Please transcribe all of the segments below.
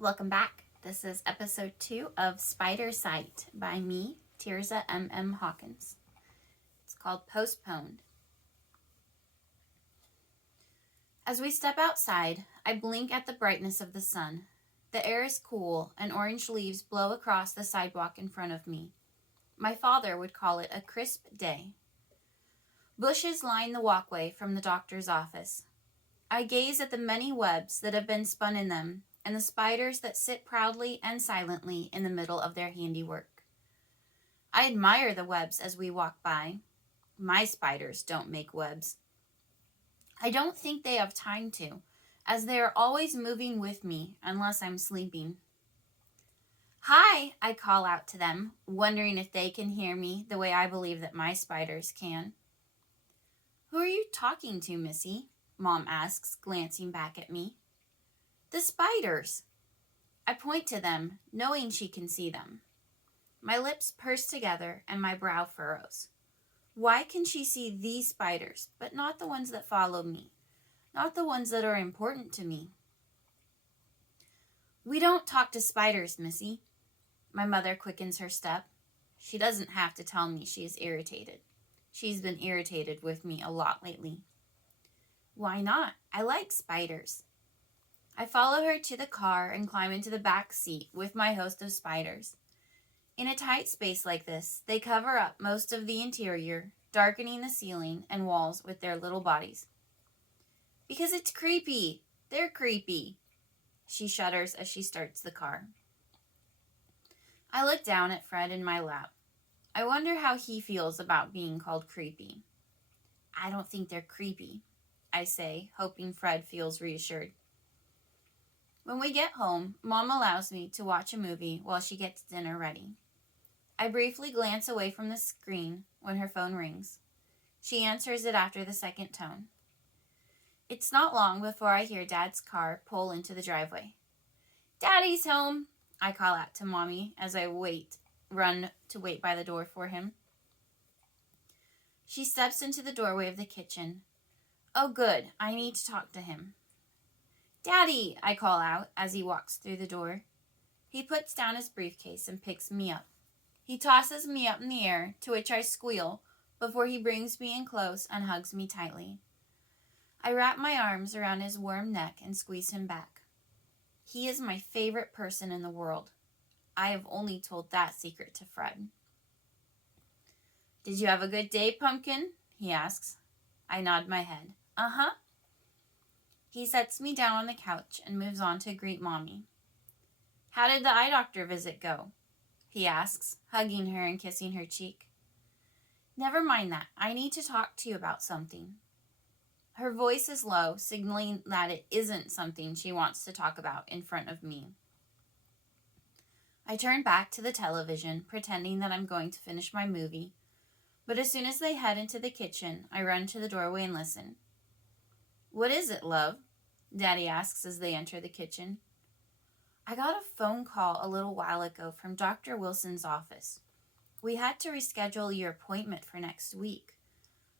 Welcome back. This is episode 2 of Spidersight by me, Tirzah MM Hawkins. It's called Postponed. As we step outside, I blink at the brightness of the sun. The air is cool, and orange leaves blow across the sidewalk in front of me. My father would call it a crisp day. Bushes line the walkway from the doctor's office. I gaze at the many webs that have been spun in them, and the spiders that sit proudly and silently in the middle of their handiwork. I admire the webs as we walk by. My spiders don't make webs. I don't think they have time to, as they are always moving with me unless I'm sleeping. Hi, I call out to them, wondering if they can hear me the way I believe that my spiders can. Who are you talking to, Missy? Mom asks, glancing back at me. The spiders. I point to them, knowing she can see them. My lips purse together and my brow furrows. Why can she see these spiders, but not the ones that follow me? Not the ones that are important to me? We don't talk to spiders, Missy. My mother quickens her step. She doesn't have to tell me she is irritated. She's been irritated with me a lot lately. Why not? I like spiders. I follow her to the car and climb into the back seat with my host of spiders. In a tight space like this, they cover up most of the interior, darkening the ceiling and walls with their little bodies. Because it's creepy. They're creepy. She shudders as she starts the car. I look down at Fred in my lap. I wonder how he feels about being called creepy. I don't think they're creepy, I say, hoping Fred feels reassured. When we get home, Mom allows me to watch a movie while she gets dinner ready. I briefly glance away from the screen when her phone rings. She answers it after the second tone. It's not long before I hear Dad's car pull into the driveway. Daddy's home, I call out to Mommy as I run to wait by the door for him. She steps into the doorway of the kitchen. Oh good, I need to talk to him. Daddy, I call out as he walks through the door. He puts down his briefcase and picks me up. He tosses me up in the air, to which I squeal, before he brings me in close and hugs me tightly. I wrap my arms around his warm neck and squeeze him back. He is my favorite person in the world. I have only told that secret to Fred. Did you have a good day, Pumpkin? He asks. I nod my head. Uh-huh. He sets me down on the couch and moves on to greet Mommy. How did the eye doctor visit go? He asks, hugging her and kissing her cheek. Never mind that. I need to talk to you about something. Her voice is low, signaling that it isn't something she wants to talk about in front of me. I turn back to the television, pretending that I'm going to finish my movie, but as soon as they head into the kitchen, I run to the doorway and listen. What is it, love? Daddy asks as they enter the kitchen. I got a phone call a little while ago from Dr. Wilson's office. We had to reschedule your appointment for next week.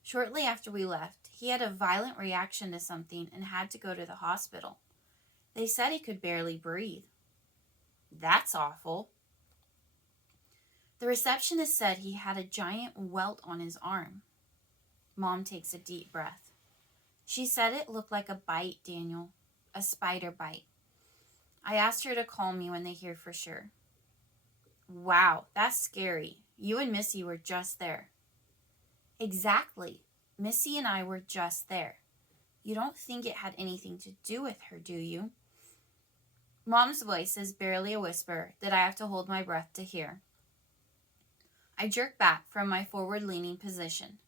Shortly after we left, he had a violent reaction to something and had to go to the hospital. They said he could barely breathe. That's awful. The receptionist said he had a giant welt on his arm. Mom takes a deep breath. She said it looked like a bite, Daniel. A spider bite. I asked her to call me when they hear for sure. Wow, that's scary. You and Missy were just there. Exactly. Missy and I were just there. You don't think it had anything to do with her, do you? Mom's voice is barely a whisper that I have to hold my breath to hear. I jerk back from my forward-leaning position.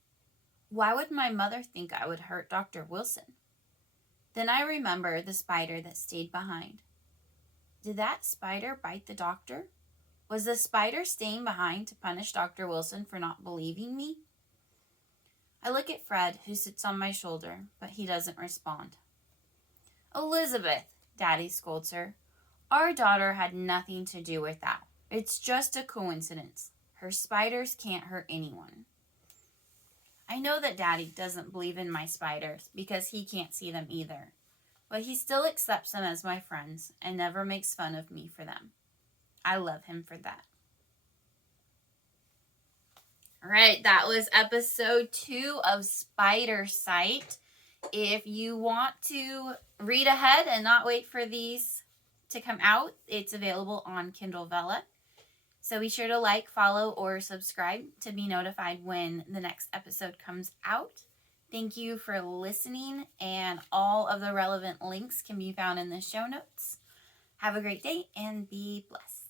Why would my mother think I would hurt Dr. Wilson? Then I remember the spider that stayed behind. Did that spider bite the doctor? Was the spider staying behind to punish Dr. Wilson for not believing me? I look at Fred, who sits on my shoulder, but he doesn't respond. Elizabeth, Daddy scolds her. Our daughter had nothing to do with that. It's just a coincidence. Her spiders can't hurt anyone. I know that Daddy doesn't believe in my spiders because he can't see them either. but he still accepts them as my friends and never makes fun of me for them. I love him for that. All right, that was episode 2 of Spidersight. If you want to read ahead and not wait for these to come out, it's available on Kindle Vella. So be sure to like, follow, or subscribe to be notified when the next episode comes out. Thank you for listening, and all of the relevant links can be found in the show notes. Have a great day and be blessed.